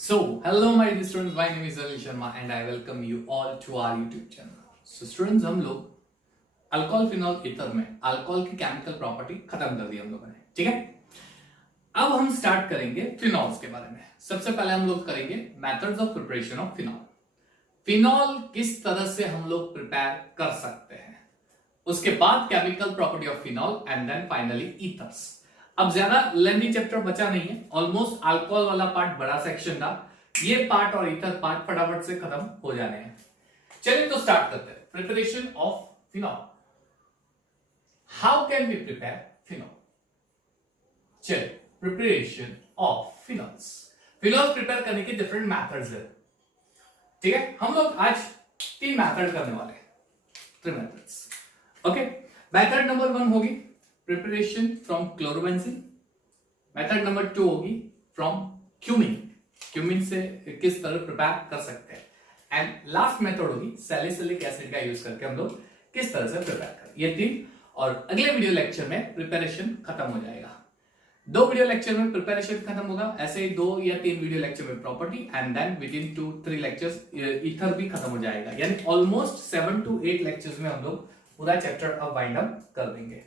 So, hello my dear students, my name is Anil Sharma and I welcome you all to our YouTube channel. So students, हम लोग alcohol phenol ether में alcohol की chemical property खत्म कर दी हम लोगों ने, ठीक है। अब हम स्टार्ट करेंगे फिनॉल्स के बारे में। सबसे पहले हम लोग करेंगे methods of preparation of phenol. Phenol किस तरह से हम लोग प्रिपेयर कर सकते हैं, उसके बाद chemical property of phenol and then finally ethers. अब ज्यादा लेंथी चैप्टर बचा नहीं है, ऑलमोस्ट अल्कोहल वाला पार्ट बड़ा सेक्शन था, ये पार्ट और ईथर पार्ट फटाफट से खत्म हो जाने हैं। चलिए तो स्टार्ट करते हैं। Preparation of phenol, how can we prepare phenol. चलिए, preparation of phenols. Phenol prepare करने के डिफरेंट मेथड्स है, ठीक है। हम लोग आज 3 मेथड करने वाले हैं, 3 मेथड्स, ओके। मेथड नंबर 1 होगी preparation from chlorobenzene. Method number 2 होगी फ्रॉम क्यूमिन, क्यूमिन से किस तरह प्रिपेयर कर सकते हैं। एंड लास्ट मेथड होगी सैलिसिलिक एसिड का यूज करके हम लोग किस तरह से प्रिपेयर करें। ये 3, और अगले वीडियो लेक्चर में प्रिपरेशन खत्म हो जाएगा। 2 वीडियो लेक्चर में प्रिपरेशन खत्म होगा, ऐसे ही 2 या 3 वीडियो लेक्चर में property, and then within 2-3 lectures ether भी खत्म हो जाएगा। यानी ऑलमोस्ट 7 to 8 लेक्चर्स में हम लोग पूरा चैप्टर अब वाइंड अप कर देंगे।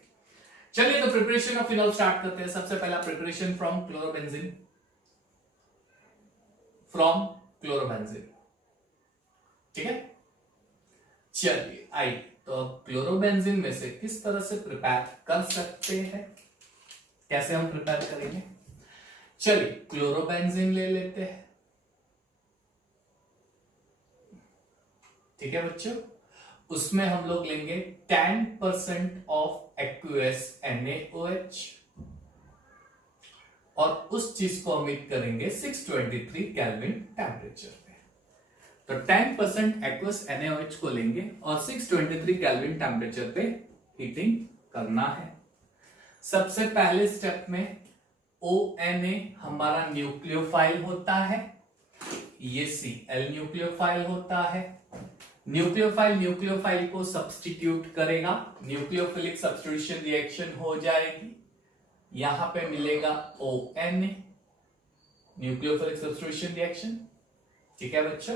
चलिए तो प्रिपरेशन ऑफ फिनॉल स्टार्ट करते हैं। सबसे पहला preparation from chlorobenzene, from chlorobenzene, ठीक है। चलिए आई तो क्लोरोबेंजीन में से किस तरह से प्रिपेयर कर सकते हैं, कैसे हम प्रिपेयर करेंगे। चलिए क्लोरोबेंजीन ले लेते हैं, ठीक है बच्चों। उसमें हम लोग लेंगे 10% ऑफ एक्वस NaOH और उस चीज को हम हीट करेंगे 623 केल्विन टेम्परेचर पे। तो 10% एक्वस NaOH को लेंगे और 623 केल्विन टेम्परेचर पे हीटिंग करना है। सबसे पहले स्टेप में ONA हमारा न्यूक्लियोफाइल होता है, ये Cl न्यूक्लियोफाइल होता है। न्यूक्लियोफाइल को सब्स्टिट्यूट करेगा, न्यूक्लियोफिलिक सब्स्टिट्यूशन रिएक्शन हो जाएगी, यहां पे मिलेगा ONA, न्यूक्लियोफिलिक सब्स्टिट्यूशन रिएक्शन, ठीक है बच्चों,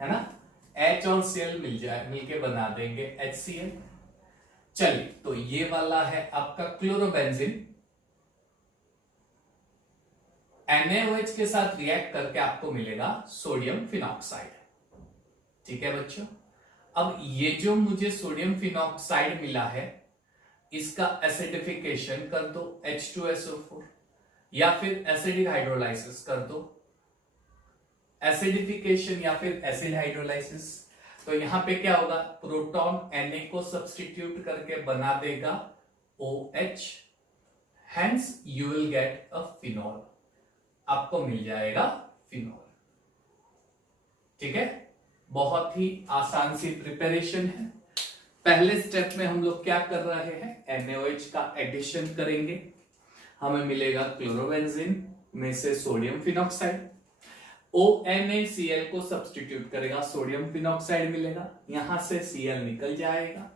है ना। H और Cl मिलके बना देंगे HCl। चलिए तो ये वाला है आपका क्लोरोबेंजीन, NaOH के साथ रिएक्ट करके आपको मिलेगा सोडियम फिनॉक्साइड, ठीक है बच्चों। अब ये जो मुझे सोडियम फिनॉक्साइड मिला है, इसका एसिडिफिकेशन कर दो H2SO4, या फिर एसिडिक हाइड्रोलाइसिस कर दो, एसिडिफिकेशन या फिर एसिड हाइड्रोलाइसिस। तो यहां पे क्या होगा, प्रोटॉन Na को सब्स्टिट्यूट करके बना देगा OH, hence you will get a phenol, आपको मिल जाएगा फिनॉल, ठीक है। बहुत ही आसान सी प्रिपरेशन है। पहले स्टेप में हम लोग क्या कर रहे हैं, NaOH का एडिशन करेंगे, हमें मिलेगा क्लोरोबेंजीन में से सोडियम फिनॉक्साइड, ONaCl को सब्स्टिट्यूट करेगा, सोडियम फिनॉक्साइड मिलेगा, यहां से Cl निकल जाएगा।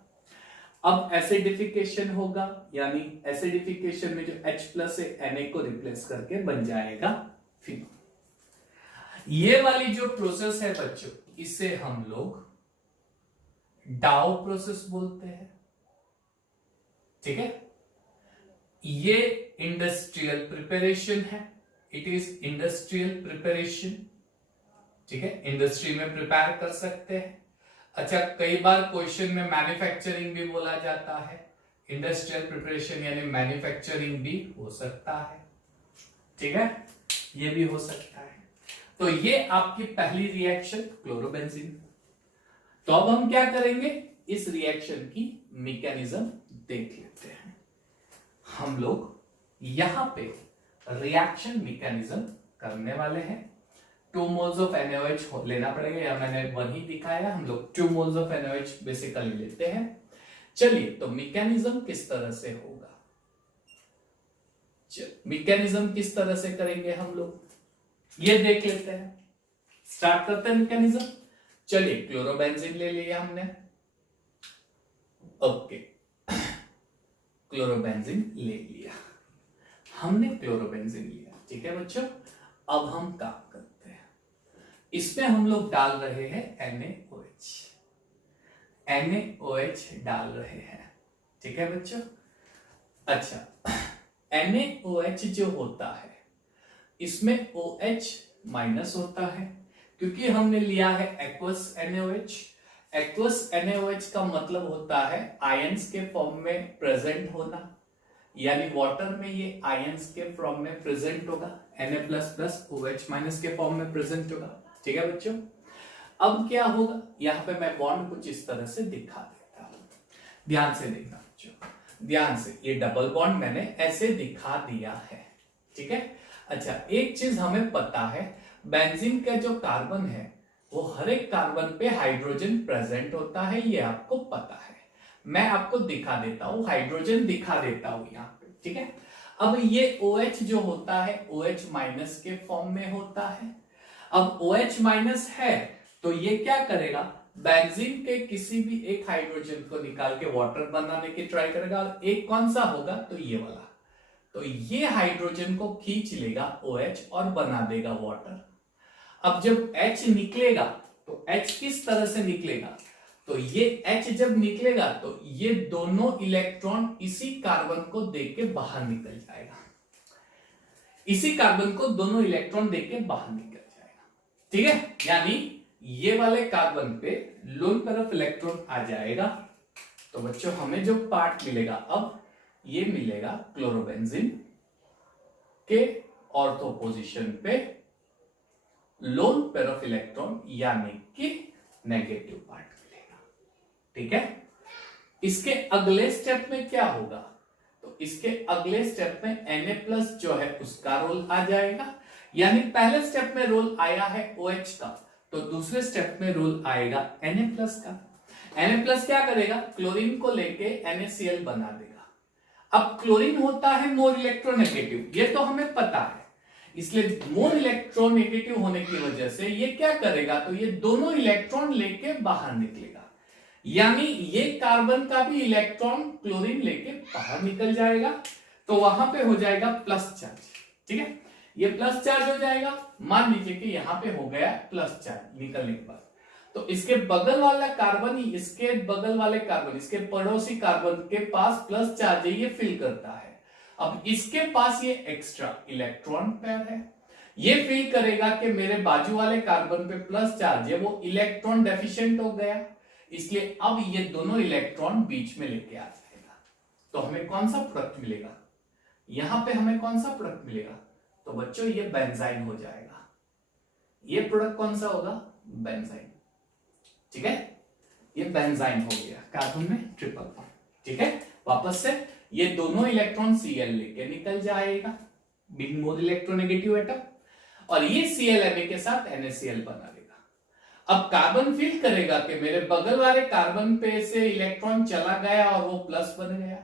अब एसिडिफिकेशन होगा, यानी एसिडिफिकेशन में जो H+ है Na को रिप्लेस करके बन जाएगा फिनॉल। ये वाली जो प्रोसेस है बच्चों, इसे हम लोग डाउ प्रोसेस बोलते हैं, ठीक है। ये इंडस्ट्रियल प्रिपरेशन है, इट इज इंडस्ट्रियल प्रिपरेशन, ठीक है। इंडस्ट्री में प्रिपेयर कर सकते हैं। अच्छा, कई बार क्वेश्चन में मैन्युफैक्चरिंग भी बोला जाता है, इंडस्ट्रियल प्रिपरेशन यानी मैन्युफैक्चरिंग भी हो सकता है, ठीक है, ये भी हो सकता है। तो ये आपकी पहली रिएक्शन क्लोरोबेंजीन। तो अब हम क्या करेंगे, इस रिएक्शन की मैकेनिज्म देख लेते हैं। हम लोग यहां पे रिएक्शन मैकेनिज्म करने वाले हैं। 2 मोल्स ऑफ NaOH लेना पड़ेगा, या मैंने 1 ही दिखाया, हम लोग 2 मोल्स ऑफ NaOH बेसिकली लेते हैं। चलिए तो मैकेनिज्म किस तरह से होगा, मैकेनिज्म किस तरह से करेंगे हम लोग, ये देख लेते हैं। स्टार्ट करते हैं मैकेनिज्म। चलिए क्लोरोबेंजीन ले लिया हमने, ओके, क्लोरोबेंजीन ले लिया हमने, क्लोरोबेंजीन लिया, ठीक है बच्चों। अब हम काम करते हैं, इसमें हम लोग डाल रहे हैं NaOH, NaOH डाल रहे हैं, ठीक है बच्चों। अच्छा, NaOH जो होता है इसमें OH माइनस होता है, क्योंकि हमने लिया है एक्वस NaOH। एक्वस NaOH का मतलब होता है आयंस के फॉर्म में प्रेजेंट होना, यानी वाटर में ये आयंस के फॉर्म में प्रेजेंट होगा, Na++OH माइनस के फॉर्म में प्रेजेंट होगा, ठीक है बच्चों। अब क्या होगा, यहां पे मैं बॉन्ड कुछ इस तरह से दिखा देता हूं, ध्यान से देखना बच्चों, ध्यान से। ये डबल बॉन्ड मैंने ऐसे दिखा दिया है, ठीक है। अच्छा, एक चीज हमें पता है, बेंजीन का जो कार्बन है वो हर एक कार्बन पे हाइड्रोजन प्रेजेंट होता है, ये आपको पता है। मैं आपको दिखा देता हूं, हाइड्रोजन दिखा देता हूं यहां पे, ठीक है। अब ये OH जो होता है OH माइनस के फॉर्म में होता है। अब OH माइनस है तो ये क्या करेगा, बेंजीन के किसी भी एक हाइड्रोजन को निकाल के वाटर बनाने की ट्राई करेगा, और एक कौन सा होगा, तो ये वाला। तो ये हाइड्रोजन को खींच लेगा OH और बना देगा वाटर। अब जब H निकलेगा तो H किस तरह से निकलेगा, तो ये H जब निकलेगा तो ये दोनों इलेक्ट्रॉन इसी कार्बन को देके के बाहर निकल जाएगा, इसी कार्बन को दोनों इलेक्ट्रॉन देके के बाहर निकल जाएगा, ठीक है। यानी ये वाले कार्बन पे लोन तरफ इलेक्ट्रॉन आ जाएगा। तो बच्चों हमें जो पार्ट मिलेगा, अब ये मिलेगा क्लोरोबेंजीन के ऑर्थो पोजीशन पे लोन पेयर ऑफ इलेक्ट्रॉन, यानी कि नेगेटिव पार्ट मिलेगा, ठीक है। इसके अगले स्टेप में क्या होगा, तो इसके अगले स्टेप में Na+ जो है उसका रोल आ जाएगा, यानी पहले स्टेप में रोल आया है OH का, तो दूसरे स्टेप में रोल आएगा Na+ का। Na+ क्या करेगा, क्लोरीन को लेके NaCl बना देगा। अब क्लोरीन होता है मोर इलेक्ट्रोनेगेटिव, ये तो हमें पता है, इसलिए मोर इलेक्ट्रोनेगेटिव होने की वजह से ये क्या करेगा, तो ये दोनों इलेक्ट्रॉन लेके बाहर निकलेगा, यानी ये कार्बन का भी इलेक्ट्रॉन क्लोरीन लेके बाहर निकल जाएगा, तो वहां पे हो जाएगा प्लस चार्ज, ठीक है। ये प्लस चार्ज हो जाएगा, मान लीजिए कि यहां पे हो गया प्लस चार्ज निकलने के बाद, तो इसके बगल वाला कार्बन, इसके बगल वाले कार्बन, इसके पड़ोसी कार्बन के पास प्लस चार्ज है, ये फिल करता है। अब इसके पास ये एक्स्ट्रा इलेक्ट्रॉन पेयर है, ये फील करेगा कि मेरे बाजू वाले कार्बन पे प्लस चार्ज है, वो इलेक्ट्रॉन डेफिशिएंट हो गया, इसलिए अब ये दोनों इलेक्ट्रॉन बीच में लेके आ जाएगा। तो हमें कौन सा प्रोडक्ट मिलेगा, यहां पे हमें कौन सा प्रोडक्ट मिलेगा, तो बच्चों ये बेंजाइन हो जाएगा। ये प्रोडक्ट कौन सा होगा, बेंजाइन, ठीक है। ये बेंजाइन हो गया कार्बन में ट्रिपल बॉन्ड, ठीक है। वापस से ये दोनों इलेक्ट्रॉन Cl लेके निकल जाएगा, बीइंग मोर इलेक्ट्रोनेगेटिव एटम, और ये ClMa के साथ NaCl बना देगा। अब कार्बन फील करेगा कि मेरे बगल वाले कार्बन पे से इलेक्ट्रॉन चला गया और वो प्लस बन गया,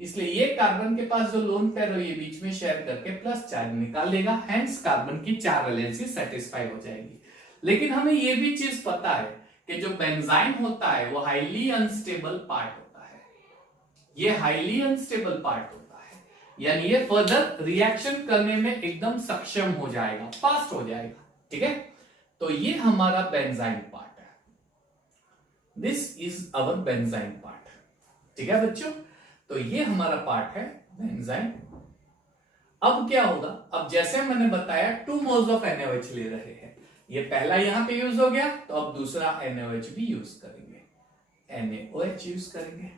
इसलिए ये कार्बन के पास जो लोन पेयर है ये बीच में शेयर करके प्लस चार्ज निकाल लेगा, हेंस कार्बन की 4 वैलेंसी सेटिस्फाई हो जाएगी। लेकिन हमें ये भी चीज पता है कि जो बेंजाइन होता है वो हाईली अनस्टेबल पार्ट होता है, ये हाईली अनस्टेबल पार्ट होता है, यानी ये फर्दर रिएक्शन करने में एकदम सक्षम हो जाएगा, फास्ट हो जाएगा, ठीक है। तो ये हमारा बेंजाइन पार्ट है, this is our benzene part, ठीक है बच्चों। तो ये हमारा पार्ट है बेंजाइन। अब क्या होगा, अब जैसे मैंने बताया 2 मोल्स ऑफ NaOH ले रहे हैं, ये पहला यहां पे यूज हो गया, तो अब दूसरा NaOH भी यूज करेंगे, NaOH यूज करेंगे,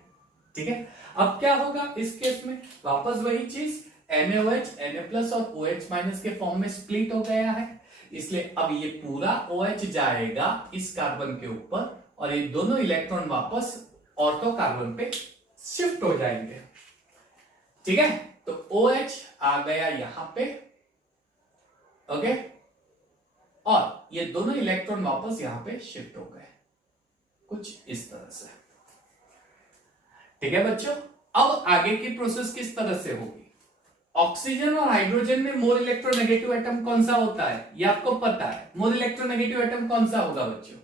ठीक है। अब क्या होगा इस केस में, वापस वही चीज, NaOH Na+ और OH माइनस के फॉर्म में स्प्लिट हो गया है, इसलिए अब ये पूरा OH जाएगा इस कार्बन के ऊपर, और ये दोनों इलेक्ट्रॉन वापस ऑर्थो कार्बन पे शिफ्ट हो जाएंगे, ठीक है। तो OH आ गया यहां पे, ओके, और ये दोनों इलेक्ट्रॉन वापस यहां पे शिफ्ट हो गए, कुछ इस तरह से, ठीक है बच्चों। अब आगे की प्रोसेस किस तरह से होगी, ऑक्सीजन और हाइड्रोजन में मोर इलेक्ट्रोनेगेटिव एटम कौन सा होता है, ये आपको पता है। मोर इलेक्ट्रोनेगेटिव एटम कौन सा होगा बच्चों,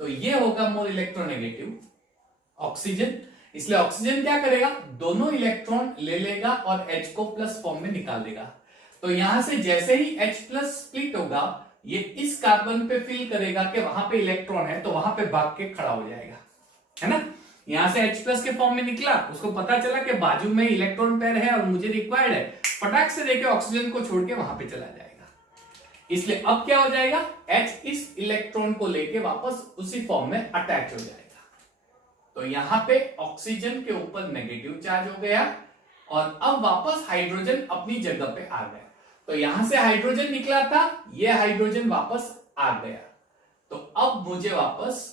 तो ये होगा मोर इलेक्ट्रोनेगेटिव ऑक्सीजन, इसलिए ऑक्सीजन क्या करेगा, दोनों इलेक्ट्रॉन ले लेगा और H को प्लस फॉर्म में निकाल देगा। तो यहां से जैसे ही H प्लस स्प्लिट होगा, ये इस कार्बन पे फील करेगा कि वहां पे इलेक्ट्रॉन है, तो वहां पे भाग के खड़ा हो जाएगा, है ना। यहां से H प्लस के फॉर्म में निकला, उसको पता चला कि बाजू में इलेक्ट्रॉन पेयर है और मुझे रिक्वायर्ड है, फटाक से देके ऑक्सीजन को छोड़ के वहां पे चला जाएगा। इसलिए अब क्या हो जाएगा, H इस इलेक्ट्रॉन को लेके वापस उसी फॉर्म में अटैच हो जाएगा। तो यहां पे ऑक्सीजन के ऊपर नेगेटिव चार्ज हो गया और अब वापस हाइड्रोजन अपनी जगह पे आ गया। तो यहां से हाइड्रोजन निकला था, ये हाइड्रोजन वापस आ गया। तो अब मुझे वापस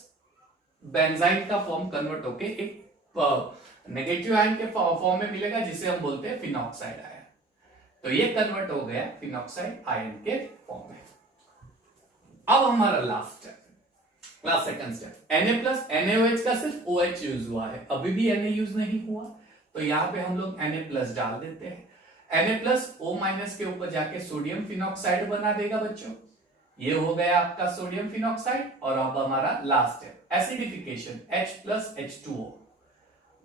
बेंजाइन का फॉर्म कन्वर्ट होके एक नेगेटिव आयन के फॉर्म में मिलेगा, जिसे हम बोलते हैं फिनॉक्साइड आयन। तो ये कन्वर्ट हो गया फिनॉक्साइड आयन के फॉर्म में। अब हमारा last second step, Na plus NaOH का सिर्फ OH यूज हुआ है, अभी भी Na यूज नहीं हुआ, तो यहां पे हम लोग Na प्लस डाल देते हैं। Na प्लस O माइनस के ऊपर जाके सोडियम फिनॉक्साइड बना देगा बच्चों। ये हो गया आपका सोडियम फिनॉक्साइड। और अब हमारा लास्ट है एसिडिफिकेशन, H प्लस H2O,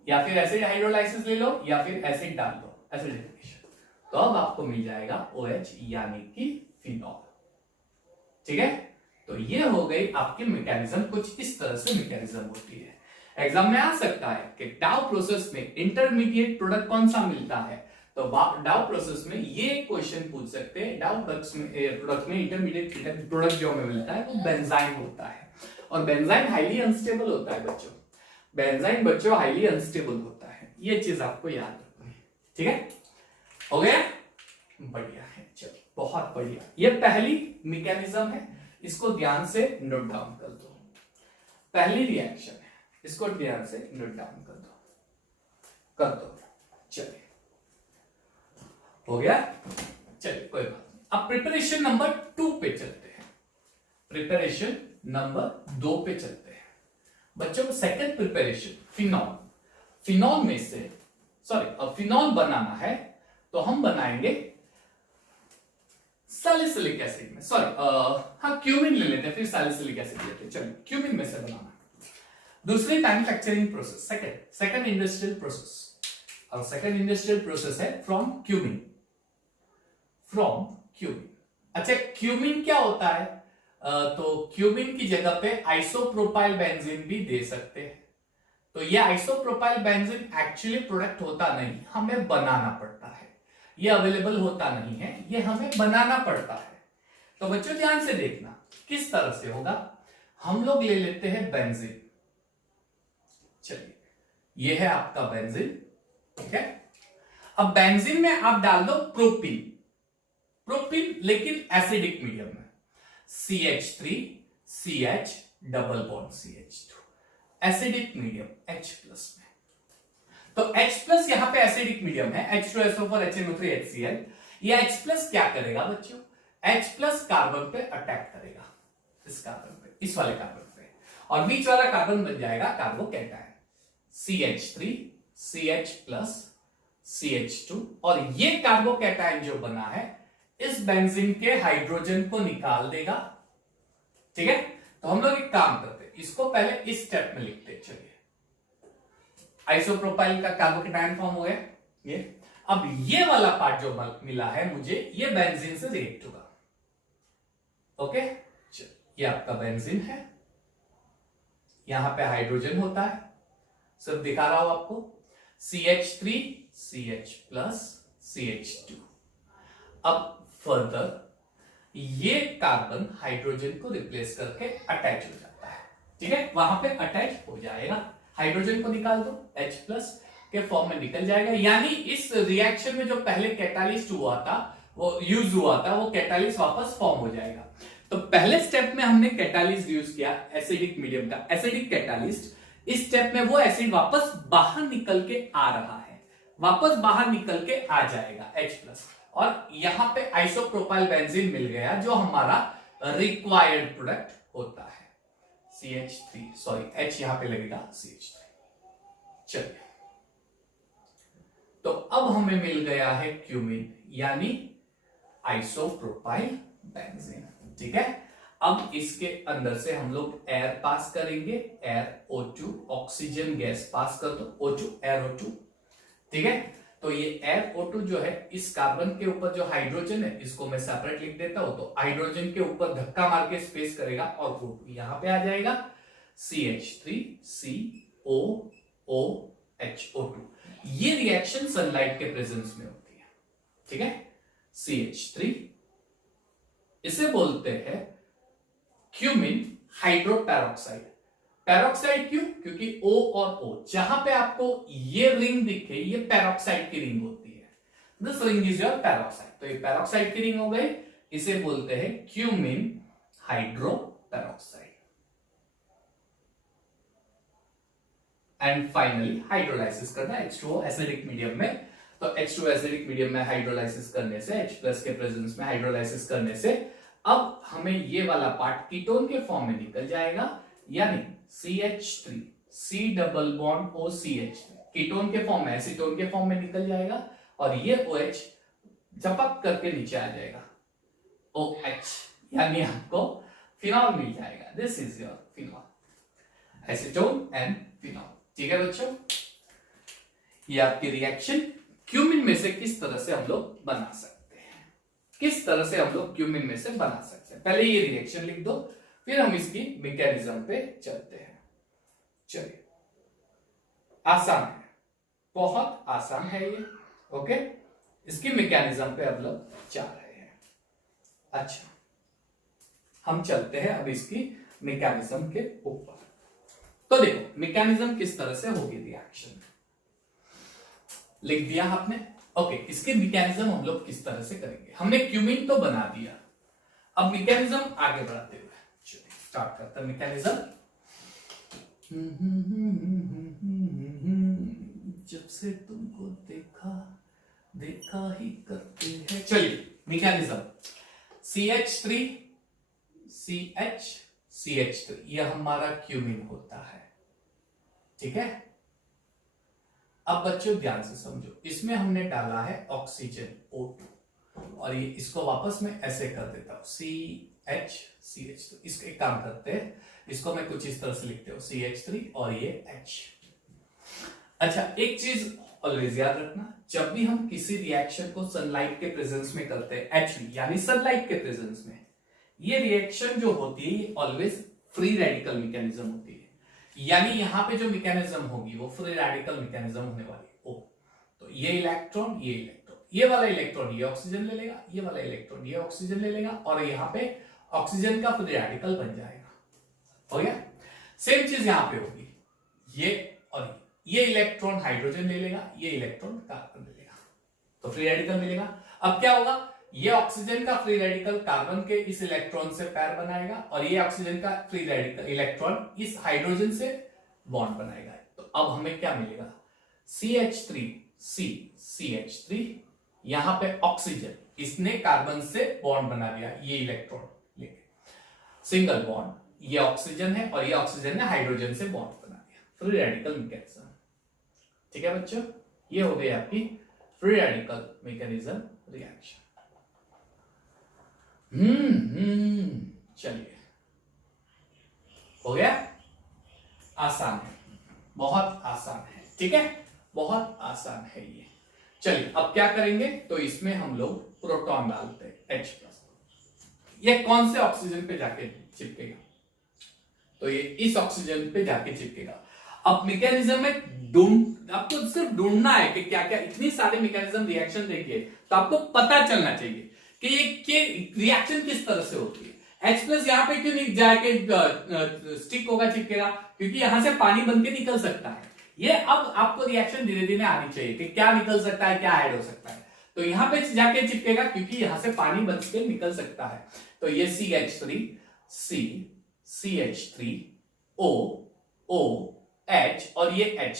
या फिर एसिड हाइड्रोलाइसिस ले लो या फिर एसिड डाल दो, एसिडिफिकेशन। तो अब आपको मिल जाएगा OH यानी कि फिनॉल। ठीक है, तो ये हो गई आपकी मैकेनिज्म। कुछ इस तरह से मैकेनिज्म होती है। एग्जाम में आ सकता है कि डाउ प्रोसेस में इंटरमीडिएट प्रोडक्ट कौन सा मिलता है, तो डाउ प्रोसेस में ये क्वेश्चन पूछ सकते हैं। डाउ प्रोडक्ट में इंटरमीडिएट प्रोडक्ट जो हमें मिलता है वो बेंजाइन होता है, और बेंजाइन हाईली अनस्टेबल होता है बच्चों। बेंजाइन बच्चों हाईली अनस्टेबल होता है, ये चीज आपको याद रखनी है। ठीक है, हो गया, बढ़िया है, चलो बहुत बढ़िया। ये पहली मैकेनिज्म है, इसको ध्यान से नोट डाउन कर दो। पहली रिएक्शन है, इसको ध्यान से नोट डाउन कर दो। चलिए, हो गया, चलिए कोई बात नहीं। अब प्रिपरेशन नंबर 2 पे चलते हैं। प्रिपरेशन नंबर 2 पे चलते हैं बच्चों। Second preparation phenol. फिनॉल में से फिनॉल बनाना है तो हम बनाएंगे सैलिसिलिक एसिड में, क्यूमिन ले लेते हैं, फिर सैलिसिलिक एसिड लेते हैं। चलिए, क्यूमिन में से बनाना। दूसरी manufacturing process, second industrial process. और सेकंड इंडस्ट्रियल प्रोसेस है फ्रॉम क्यूमिन। अच्छा, क्यूमिन क्या होता है? तो क्यूमिन की जगह पे आइसोप्रोपाइल बेंजीन भी दे सकते हैं। तो ये आइसोप्रोपाइल बेंजीन एक्चुअली प्रोडक्ट होता नहीं, हमें बनाना पड़ता है। ये अवेलेबल होता नहीं है, ये हमें बनाना पड़ता है। तो बच्चों ध्यान से देखना किस तरह से होगा। हम लोग ले लेते हैं बेंजीन। चलिए, ये है आपका बेंजीन। ठीक है, अब बेंजीन में आप डाल दो प्रोपीन लेकिन एसिडिक मीडियम में, CH3 CH double bond CH2, acidic medium H plus में। तो H प्लस यहां पे एसिडिक मीडियम है, H2SO4 HNO3 HCl। ये H प्लस क्या करेगा बच्चों? H प्लस कार्बन पे अटैक करेगा, इस कार्बन पे, इस वाले कार्बन पे, और बीच वाला कार्बन बन जाएगा carbocation CH3 CH plus CH2। और ये कार्बोकैटायन जो बना है इस बेंजीन के हाइड्रोजन को निकाल देगा। ठीक है, तो हम लोग एक काम करते हैं, इसको पहले इस स्टेप में लिखते हैं। चलिए, आइसोप्रोपाइल का कार्बोकैटायन फॉर्म हो गया ये। अब ये वाला पार्ट जो मिला है मुझे, ये बेंजीन से रिएक्ट होगा। ओके, ये आपका बेंजीन है, यहां पे हाइड्रोजन होता है, सिर्फ दिखा रहा हूं आपको, CH3 CH प्लस CH2। अब फर्दर ये कार्बन हाइड्रोजन को रिप्लेस करके अटैच हो जाता है। ठीक है, वहां पे अटैच हो जाएगा, हाइड्रोजन को निकाल दो, H प्लस के फॉर्म में निकल जाएगा। यानी इस रिएक्शन में जो पहले कैटालिस्ट हुआ था, वो यूज हुआ था, वो कैटालिस्ट वापस फॉर्म हो जाएगा। तो पहले स्टेप में हमने कैटालिस्ट यूज किया, एसिडिक मीडियम का एसिडिक कैटालिस्ट। इस स्टेप में वो एसिड वापस बाहर निकल के आ रहा है, वापस बाहर निकल के आ जाएगा H प्लस, और यहां पे आइसोप्रोपाइल बेंजीन मिल गया जो हमारा रिक्वायर्ड प्रोडक्ट होता है, H यहां पे लगेगा CH3। चलिए, तो अब हमें मिल गया है क्यूमिन यानी आइसोप्रोपाइल बेंजीन। ठीक है, अब इसके अंदर से हम लोग एयर पास करेंगे, air O2, oxygen gas pass कर दो, O2 एयर O2। ठीक है, तो ये FO2 जो है इस कार्बन के ऊपर जो हाइड्रोजन है इसको मैं सेपरेट लिख देता हूं, तो हाइड्रोजन के ऊपर धक्का मार के स्पेस करेगा और O2 यहां पे आ जाएगा CH3COOHO2। ये रिएक्शन सनलाइट के प्रेजेंस में होती है, ठीक है। CH3 इसे बोलते हैं क्यूमिन हाइड्रोपेरोक्साइड। पेरोक्साइड क्यों? क्योंकि O और O जहां पे आपको ये रिंग दिखे ये पेरोक्साइड की रिंग होती है, this ring is your peroxide. तो ये पेरोक्साइड की रिंग हो गई, इसे बोलते हैं cumin hydroperoxide. And finally hydrolysis करना H2O एसिडिक मीडियम में, तो H2O एसिडिक मीडियम में हाइड्रोलाइसिस करने से H+ के प्रेजेंस में हाइड्रोलाइसिस करने से अब हमें ये वाला पार्ट कीटोन के फॉर्म में निकल जाएगा, यानी CH3 C double bond OCH ketone के फॉर्म में एसीटोन के फॉर्म में निकल जाएगा और ये OH झपक करके नीचे आ जाएगा OH, यानी आपको फिनॉल मिल जाएगा। This is your phenol, acetone and phenol, ठीक है बच्चों। ये आपकी रिएक्शन क्यूमिन में से किस तरह से हम लोग बना सकते हैं, किस तरह से हम लोग क्यूमिन में से बना सकते हैं। पहले ये रिएक्शन लिख दो, फिर हम इसकी मैकेनिज्म पे चलते हैं। चलिए, आसान है, बहुत आसान है ये, ओके। इसकी मैकेनिज्म पे अब लोग जा रहे हैं। अच्छा, हम चलते हैं अब इसकी मैकेनिज्म के ऊपर। तो देखो मैकेनिज्म किस तरह से होगी रिएक्शन, लिख दिया आपने, ओके। इसके मैकेनिज्म हम लोग किस तरह से करेंगे, हमने क्यूमिन तो बना दिया, अब मैकेनिज्म आगे बढ़ाते हुए स्टार्ट करते हैं मैकेनिज्म। जब से तुमको देखा देखा ही करते हैं। चलिए मैकेनिज्म, CH3 CH CH3 यह हमारा क्यूमिन होता है, ठीक है। अब बच्चों ध्यान से समझो, इसमें हमने डाला है ऑक्सीजन O2 और ये इसको वापस मैं ऐसे कर देता हूं CH CH। तो इसका एक काम करते हैं, इसको मैं कुछ इस तरह से लिखते हूं CH3 और ये H। अच्छा, एक चीज ऑलवेज याद रखना, जब भी हम किसी रिएक्शन को सनलाइट के प्रेजेंस में करते हैं HV यानी सनलाइट के प्रेजेंस में, ये रिएक्शन जो होती है ये ऑलवेज फ्री रेडिकल मैकेनिज्म होती है, यानी यहां पे जो मैकेनिज्म होगी वो फ्री रेडिकल मैकेनिज्म होने वाली है। तो ये इलेक्ट्रॉन ये वाला इलेक्ट्रॉन ये ऑक्सीजन ले लेगा, ये वाला इलेक्ट्रॉन ये ऑक्सीजन ले लेगा और यहाँ पे ऑक्सीजन का फ्री रेडिकल बन जाएगा, हो गया। सेम चीज यहां पे होगी, ये और ये इलेक्ट्रॉन हाइड्रोजन ले लेगा, ये इलेक्ट्रॉन कार्बन ले लेगा, तो फ्री रेडिकल मिलेगा। अब क्या होगा, ये ऑक्सीजन का फ्री रेडिकल कार्बन के इस इलेक्ट्रॉन से पैर बनाएगा और ये ऑक्सीजन का फ्री रेडिकल इलेक्ट्रॉन इस हाइड्रोजन से बॉन्ड बनाएगा। तो अब हमें क्या मिलेगा, CH3 यहां पे ऑक्सीजन, इसने कार्बन से बॉन्ड बना दिया, ये इलेक्ट्रॉन लेके सिंगल बॉन्ड, ये ऑक्सीजन है और ये ऑक्सीजन ने हाइड्रोजन से बॉन्ड बना दिया, फ्री रेडिकल मैकेनिज्म, ठीक है बच्चों। ये हो गई आपकी फ्री रेडिकल मैकेनिज्म रिएक्शन। चलिए, हो गया, आसान है, बहुत आसान है, ठीक है, बहुत आसान है ये। चलिए अब क्या करेंगे, तो इसमें हम लोग प्रोटॉन डालते हैं H+, ये कौन से ऑक्सीजन पे जाके चिपकेगा, तो ये इस ऑक्सीजन पे जाके चिपकेगा। अब मैकेनिज्म में आपको सिर्फ ढूंढना है कि क्या क्या, इतनी सारे मैकेनिज्म रिएक्शन देखिए तो आपको पता चलना चाहिए कि ये रिएक्शन किस तरह से होती है। H+ यहां पे क्यों नहीं जाके स्टिक होगा, चिपकेगा, क्योंकि यहां से पानी बन के निकल सकता है। ये अब आपको रिएक्शन धीरे धीरे आनी चाहिए कि क्या निकल सकता है, क्या ऐड हो सकता है, तो यहां पे जाके चिपकेगा क्योंकि यहां से पानी बन के निकल सकता है। तो ये CH3 C CH3 O O H और ये H।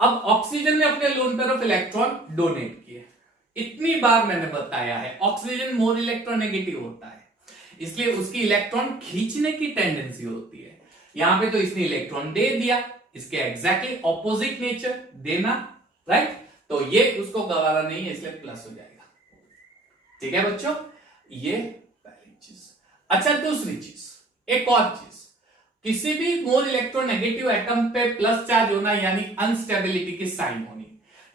अब ऑक्सीजन ने अपने lone pair of electron donate किए, इतनी बार मैंने बताया है ऑक्सीजन मोर इलेक्ट्रोनेगेटिव होता है, इसलिए उसकी इलेक्ट्रॉन खींचने की टेंडेंसी होती है। यहां पे तो इसने इलेक्ट्रॉन दे दिया, इसके एग्जैक्टली ऑपोजिट नेचर देना, राइट, तो ये उसको गवारा नहीं है, इसलिए प्लस हो जाएगा, ठीक है बच्चों। ये पहली चीज। अच्छा, दूसरी चीज, एक और चीज, किसी भी मोर इलेक्ट्रोनेगेटिव एटम पे प्लस चार्ज होना यानी अनस्टेबिलिटी की साइन होनी,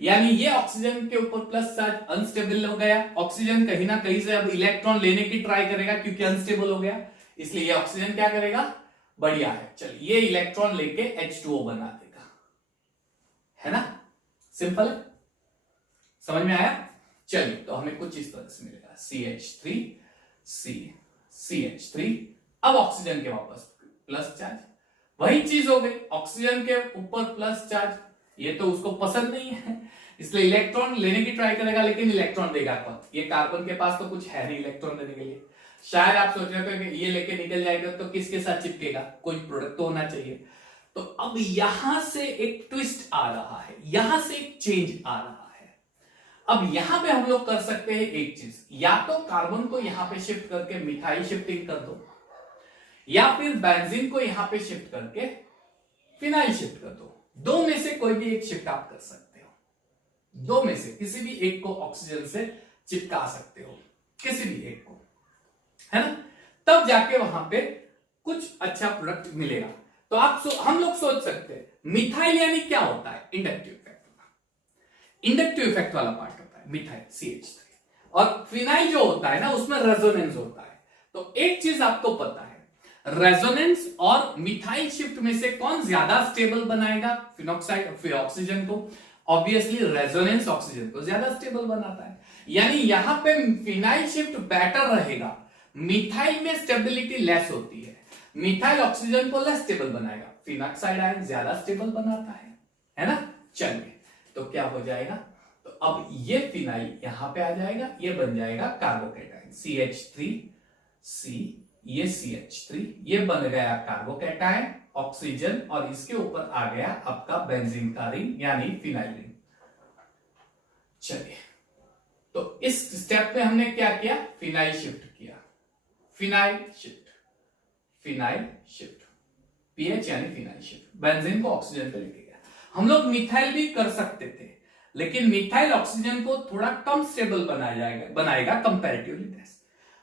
यानी ये ऑक्सीजन के ऊपर प्लस चार्ज अनस्टेबल हो गया, ऑक्सीजन कहीं ना कहीं से अब इलेक्ट्रॉन लेने की ट्राई करेगा क्योंकि अनस्टेबल हो गया, इसलिए ये ऑक्सीजन क्या करेगा, बढ़िया है, चलिए ये इलेक्ट्रॉन लेके H2O बना देगा, है ना, सिंपल है, समझ में आया। चलिए तो हमें कुछ इस तरह से मिलेगा CH3 CH3, अब ऑक्सीजन के वापस प्लस चार्ज, वही चीज हो गई, ऑक्सीजन के ऊपर प्लस चार्ज, ये तो उसको पसंद नहीं है इसलिए इलेक्ट्रॉन लेने की ट्राई करेगा, लेकिन इलेक्ट्रॉन देगा कौन, ये कार्बन के पास तो कुछ है नहीं इलेक्ट्रॉन देने के लिए, शायद आप सोच रहे हो कि ये लेके निकल जाएगा तो किसके साथ चिपकेगा, कोई प्रोडक्ट तो होना चाहिए। तो अब यहां से एक ट्विस्ट आ रहा है, यहां से एक चेंज आ रहा है। अब यहां पे हम लोग कर सकते हैं एक चीज, या तो कार्बन को यहां पे शिफ्ट करके मिथाइल शिफ्टिंग कर दो, या फिर बेंजीन को यहां पे शिफ्ट करके फिनाइल शिफ्ट कर दो, दो में से कोई भी एक शिफ्ट आप कर सकते हो, दो में से किसी भी एक को ऑक्सीजन से चिपका सकते हो, किसी भी एक को, है ना, तब जाके वहां पे कुछ अच्छा प्रोडक्ट मिलेगा। तो हम लोग सोच सकते हैं मिथाइल यानी क्या होता है, इंडक्टिव इफेक्ट वाला, इंडक्टिव इफेक्ट वाला पार्ट होता है मिथाइल CH3, और फिनाइल जो होता है ना उसमें रेजोनेंस होता है। तो एक चीज आपको पता है, रेजोनेंस और मिथाइल शिफ्ट में से कौन ज्यादा स्टेबल बनाएगा फिनॉक्साइड फिर ऑक्सीजन को, ऑब्वियसली रेजोनेंस ऑक्सीजन को ज्यादा स्टेबल बनाता है, यानी यहां पे फिनाइल शिफ्ट बेटर रहेगा, मिथाइल में स्टेबिलिटी लेस होती है, मिथाइल ऑक्सीजन को लेस स्टेबल बनाएगा, फिनॉक्साइड आयन ज्यादा स्टेबल बनाता है ना। चलिए तो क्या हो जाएगा, तो अब ये फिनाइल यहां पे आ जाएगा, ये बन जाएगा कार्बोकेटाइन CH3C, ये CH3, ये बन गया कार्बोकेटाइन ऑक्सीजन, और इसके ऊपर आ गया आपका बेंजीन का रिंग यानी फिनाइल रिंग। चलिए तो इस स्टेप में हमने क्या किया, फिनाइल शिफ्ट किया, फिनाइल शिफ्ट पीएच यानी फिनाइल शिफ्ट, बेंजीन को ऑक्सीजन पे लेके गया। हम लोग मिथाइल भी कर सकते थे, लेकिन मिथाइल ऑक्सीजन को थोड़ा कम स्टेबल बनाएगा कंपैरेटिवली टेस्ट,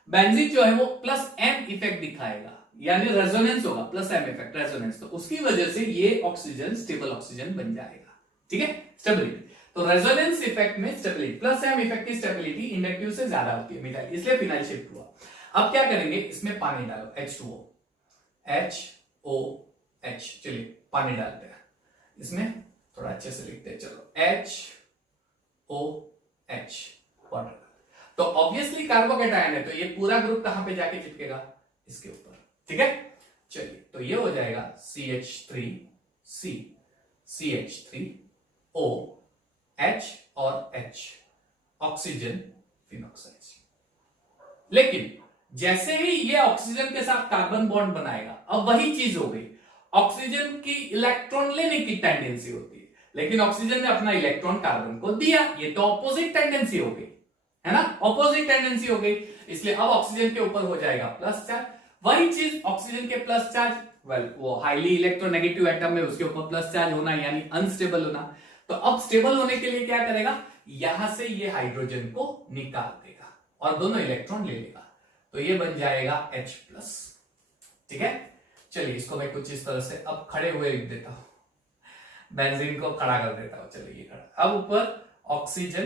बेंजीन जो है वो प्लस एम इफेक्ट दिखाएगा, यानी रेजोनेंस होगा, प्लस एम इफेक्ट रेजोनेंस, तो उसकी वजह से ये ऑक्सीजन स्टेबल ऑक्सीजन बन जाएगा, ठीक है, स्टेबिलिटी। तो रेजोनेंस इफेक्ट में स्टेबिलिटी, प्लस एम इफेक्ट की स्टेबिलिटी इंडक्टिव से ज्यादा होती है मिथाइल, इसलिए फिनाइल शिफ्ट हुआ। अब क्या करेंगे, इसमें पानी डालो H2O, चलिए पानी डालते हैं, इसमें थोड़ा अच्छे से लिखते हैं, चलो HOH वाटर, तो ऑब्वियसली कार्बोकेटाइन है, तो ये पूरा ग्रुप कहां पे जाके चिपकेगा, इसके ऊपर, ठीक है। चलिए तो ये हो जाएगा CH3C, CH3OH और H, ऑक्सीजन फिनॉक्साइड। लेकिन जैसे ही ये ऑक्सीजन के साथ कार्बन बॉन्ड बनाएगा, अब वही चीज हो गई, ऑक्सीजन की इलेक्ट्रॉन लेने की टेंडेंसी होती है, लेकिन ऑक्सीजन ने अपना इलेक्ट्रॉन कार्बन को दिया, ये तो ऑपोजिट टेंडेंसी हो गई, है ना, ऑपोजिट टेंडेंसी हो गई, इसलिए अब ऑक्सीजन के ऊपर हो जाएगा प्लस चार्ज, वही चीज ऑक्सीजन के प्लस चार्ज, वो हाईली इलेक्ट्रोनेगेटिव एटम है, उसके ऊपर प्लस चार्ज होना यानी अनस्टेबल होना, तो अब स्टेबल होने के लिए क्या करेगा, यहां से ये हाइड्रोजन को निकाल देगा और दोनों इलेक्ट्रॉन ले लेगा, तो ये बन जाएगा H+, ठीक है। चलिए इसको मैं कुछ इस तरह से अब खड़े हुए लिख देता हूं, बेंजीन को खड़ा कर देता हूं, चलिए ये खड़ा, अब ऊपर ऑक्सीजन,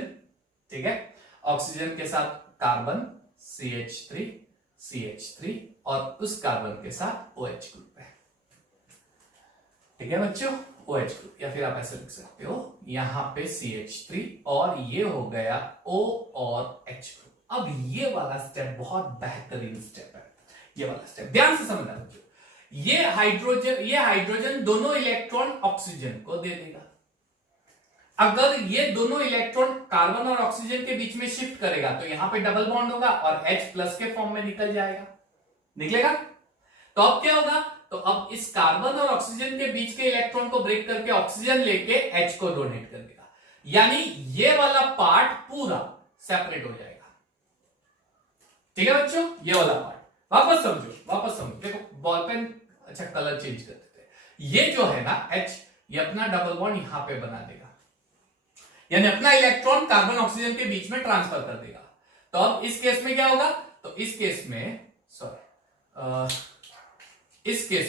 ठीक है, ऑक्सीजन के साथ कार्बन CH3 और उस कार्बन के साथ OH ग्रुप है, ठीक है बच्चों, OH ग्रुप, या फिर आप ऐसे लिख सकते हो, यहां पे CH3 और ये हो गया O और H ग्रुप। अब ये वाला स्टेप बहुत बेहतरीन स्टेप है, ये वाला स्टेप ध्यान से समझना बच्चों, ये हाइड्रोजन दोनों इलेक्ट्रॉन ऑक्सीजन को दे देगा, अगर ये दोनों इलेक्ट्रॉन कार्बन और ऑक्सीजन के बीच में शिफ्ट करेगा तो यहां पे डबल बॉन्ड होगा और H+ के फॉर्म में निकलेगा, तो अब क्या होगा, तो अब इस कार्बन और ऑक्सीजन के बीच के इलेक्ट्रॉन को ब्रेक करके ऑक्सीजन लेके H को डोनेट कर देगा, यानी ये वाला पार्ट पूरा सेपरेट हो जाएगा, ठीक है बच्चों, ये वाला पार्ट वापस समझो, देखो बॉल पेन, अच्छा कलर चेंज कर देते हैं, ये जो है ना H, ये अपना डबल बॉन्ड यहां पे बना देगा, यानी अपना इलेक्ट्रॉन कार्बन ऑक्सीजन के बीच में ट्रांसफर कर देगा, तो अब इस केस में क्या होगा, तो इस केस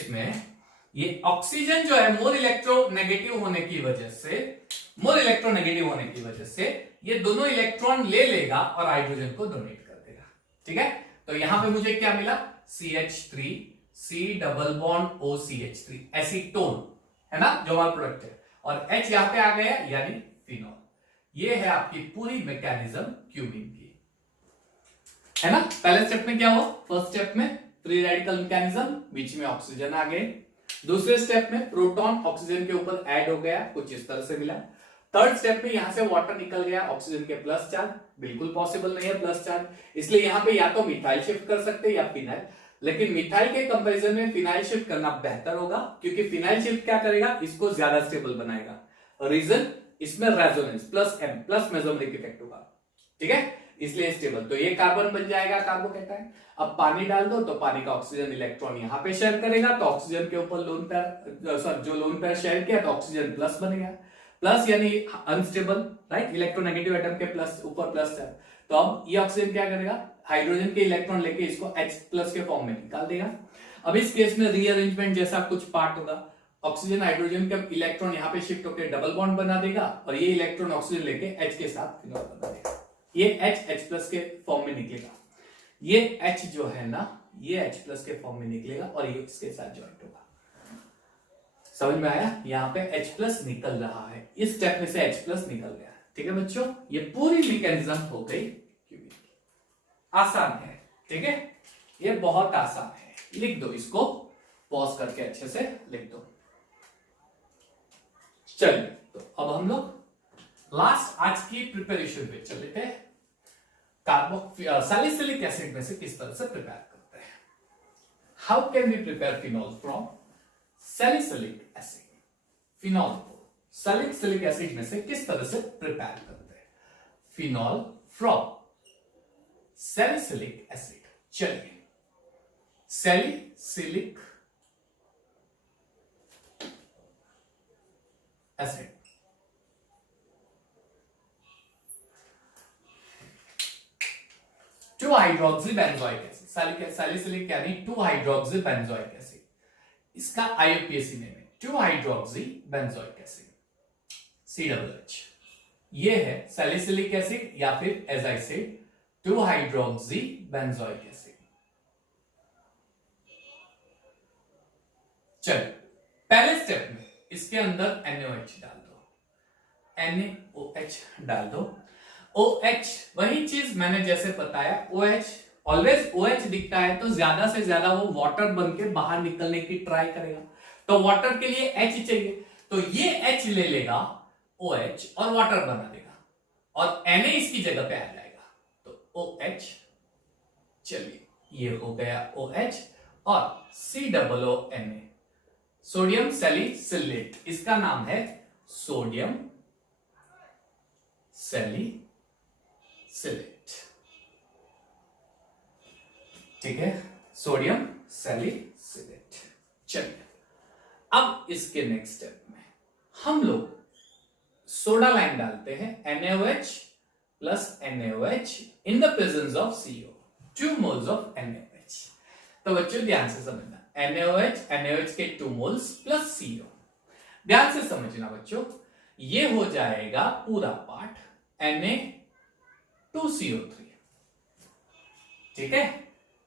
में ये ऑक्सीजन जो है मोर इलेक्ट्रोनेगेटिव होने की वजह से मोर इलेक्ट्रोनेगेटिव होने की वजह से ये दोनों इलेक्ट्रॉन ले लेगा और हाइड्रोजन को डोनेट कर देगा। ठीक है, तो यहां पे मुझे क्या मिला, CH3 C double bond OCH3 acetone, है ना, जो हमारा प्रोडक्ट है, और H यहां पे आ गया यानी फिनॉल। ये है आपकी पूरी मैकेनिज्म क्यूबिंग की, है ना। पहले स्टेप में क्या हुआ, फर्स्ट स्टेप में फ्री रेडिकल मैकेनिज्म, बीच में ऑक्सीजन आ गए। दूसरे स्टेप में प्रोटॉन ऑक्सीजन के ऊपर ऐड हो गया, कुछ इस तरह से मिला। थर्ड स्टेप में यहां से वाटर निकल गया, ऑक्सीजन के प्लस चार्ज, बिल्कुल पॉसिबल नहीं है प्लस चार्ज, इसलिए यहां पे या तो मिथाइल शिफ्ट कर सकते हैं या फिनाइल, लेकिन मिथाइल के कंपैरिजन में फिनाइल शिफ्ट करना बेहतर होगा, क्योंकि फिनाइल शिफ्ट क्या करेगा, इसको ज्यादा स्टेबल बनाएगा। रीजन, इसमें resonance plus M plus mesomeric effect होगा, ठीक है, इसलिए स्टेबल। तो ये कार्बन बन जाएगा कार्बोकैटायन। अब पानी डाल दो तो पानी का ऑक्सीजन इलेक्ट्रॉन यहां पे शेयर करेगा, तो ऑक्सीजन के ऊपर लोन पेयर, सॉरी जो लोन पेयर शेयर किया तो ऑक्सीजन प्लस बनेगा, प्लस यानी अनस्टेबल, राइट, इलेक्ट्रोनेगेटिव एटम के प्लस ऊपर प्लस है। तो अब ये ऑक्सीजन क्या करेगा, हाइड्रोजन के इलेक्ट्रॉन लेके इसको H प्लस के फॉर्म में निकाल देगा। अब इस केस में रीअरेंजमेंट जैसा कुछ पार्ट होगा, ऑक्सीजन हाइड्रोजन का इलेक्ट्रॉन यहां पे शिफ्ट होकर डबल बॉन्ड बना देगा, और ये इलेक्ट्रॉन ऑक्सीजन लेके H के साथ फिनॉल बना देगा, ये H प्लस के फॉर्म में निकलेगा। ये H जो है ना, ये H प्लस के फॉर्म में निकलेगा और ये इसके साथ ज्वाइंट होगा। समझ में आया, यहां पे H प्लस निकल रहा है, इस स्टेप में से H प्लस निकल गया। ठीक है बच्चों, ये पूरी मैकेनिज्म हो गई क्यूबिक। आसान है, ठीक है, ये बहुत आसान है, लिख दो इसको, पॉज करके अच्छे से लिख दो। चलिए, तो अब हम लोग लास्ट आज की प्रिपरेशन पे चले थे। सैलिसिलिक एसिड में से किस तरह से प्रिपेयर करते हैं, how can we prepare phenol from salicylic acid. Phenol को सैलिसिलिक एसिड में से किस तरह से प्रिपेयर करते हैं, फिनॉल फ्रॉम सैलिसिलिक एसिड। चलिए, salicylic acid, two hydroxy benzoic acid, salicylic यानी टू हाइड्रोक्सी बेंजोइक एसिड, इसका IUPAC नेम है two hydroxy benzoic acid, COOH। ये है सैलिसिलिक एसिड या फिर as I said two hydroxy benzoic acid. चलो, पहले स्टेप में इसके अंदर NaOH डाल दो, NaOH डाल दो। OH वही चीज मैंने जैसे बताया, OH ऑलवेज OH दिखता है तो ज्यादा से ज्यादा वो वाटर बन के बाहर निकलने की ट्राई करेगा, तो वाटर के लिए H चाहिए, तो ये H ले लेगा OH और वाटर बना देगा, और Na इसकी जगह पे आ जाएगा, तो OH। चलिए, ये हो गया OH और COONA, सोडियम सैलिसिलेट, इसका नाम है सोडियम सैलिसिलेट, ठीक है, सोडियम सैलिसिलेट। चलिए, अब इसके नेक्स्ट स्टेप में हम लोग सोडा लाइन डालते हैं, NaOH plus NaOH in the presence of CO, 2 moles of NaOH। तो बच्चों ध्यान से समझना, NaOH के 2 मोल्स प्लस CO, ध्यान से समझना बच्चों, ये हो जाएगा पूरा पार्ट Na2CO3, ठीक है,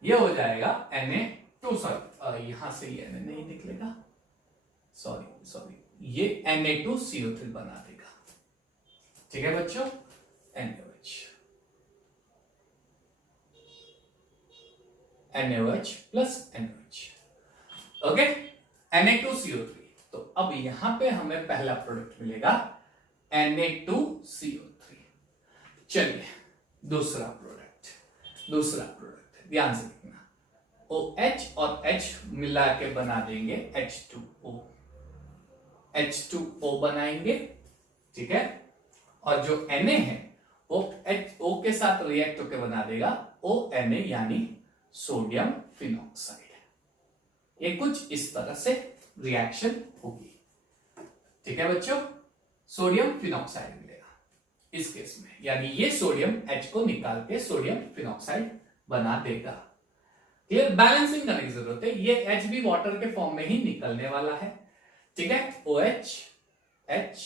ये हो जाएगा Na2, सॉरी यहां से ये Na नहीं निकलेगा, सॉरी ये Na2CO3 बना देगा, ठीक है बच्चों, NaOH plus NaOH, okay, Na2CO3। तो अब यहां पे हमें पहला प्रोडक्ट मिलेगा Na2CO3। चलिए, दूसरा प्रोडक्ट ध्यान से देखना, OH और H मिला के बना देंगे H2O बनाएंगे, ठीक है, और जो Na है वो O के साथ रिएक्ट होकर बना देगा ONA यानी सोडियम फिनॉक्साइड। ये कुछ इस तरह से रिएक्शन होगी, ठीक है बच्चों, सोडियम फिनॉक्साइड मिलेगा इस केस में, यानी ये सोडियम H को निकाल के सोडियम फिनॉक्साइड बना देगा। क्लियर, बैलेंसिंग करने की जरूरत है, ये H भी वाटर के फॉर्म में ही निकलने वाला है, ठीक है, OH H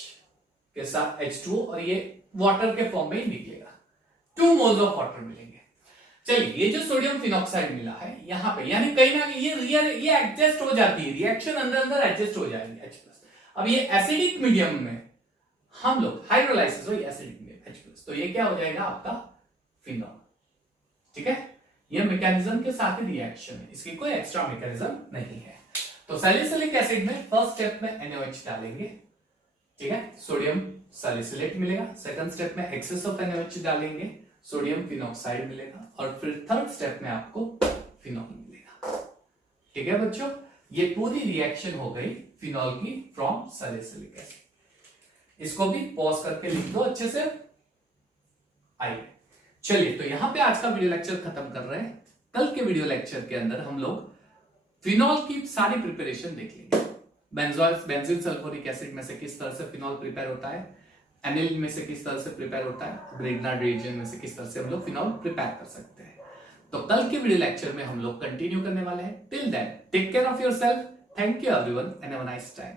के साथ H2O और ये वाटर के फॉर्म में ही निकलेगा, 2 मोल्स ऑफ वाटर मिलेंगे। चलिए ये जो सोडियम फिनॉक्साइड मिला है यहां पे, यानी कहीं ना कहीं ये एडजस्ट हो जाती है, रिएक्शन अंदर अंदर एडजस्ट हो जाएगी H+। अब ये एसिडिक मीडियम में हम लोग हाइड्रोलाइसिस हो एसिडिक में H+, तो ये क्या हो जाएगा आपका फिनॉल। ठीक है, ये मैकेनिज्म के साथ ही रिएक्शन है, इसकी कोई एक्स्ट्रा मैकेनिज्म नहीं है। तो सैलिसिलिक एसिड में फर्स्ट स्टेप में NaOH डालेंगे, ठीक है, सोडियम सैलिसिलेट मिलेगा। सेकंड स्टेप में एक्सेस ऑफ NaOH डालेंगे, सोडियम फिनॉक्साइड मिलेगा, और फिर थर्ड स्टेप में आपको फिनॉल मिलेगा। ठीक है बच्चों, ये पूरी रिएक्शन हो गई फिनॉल की फ्रॉम सैलिसिलिक एसिड। इसको भी पॉज करके लिख दो अच्छे से। आइए चलिए, तो यहां पे आज का वीडियो लेक्चर खत्म कर रहे हैं। कल के वीडियो लेक्चर के अंदर हम लोग फिनॉल की सारी प्रिपरेशन देख लेंगे। बेंजीन सल्फ्यूरिक एसिड में से किस तरह से फिनॉल प्रिपेयर होता है, एनिलीन में से किस तरह से प्रिपेयर होता है, ग्रिग्नार्ड रिएजेंट में से किस तरह से हम लोग फिनॉल प्रिपेयर कर सकते हैं। तो कल के वीडियो लेक्चर में हम लोग कंटिन्यू करने वाले हैं। Till then take care of yourself. Thank you everyone and have a nice time.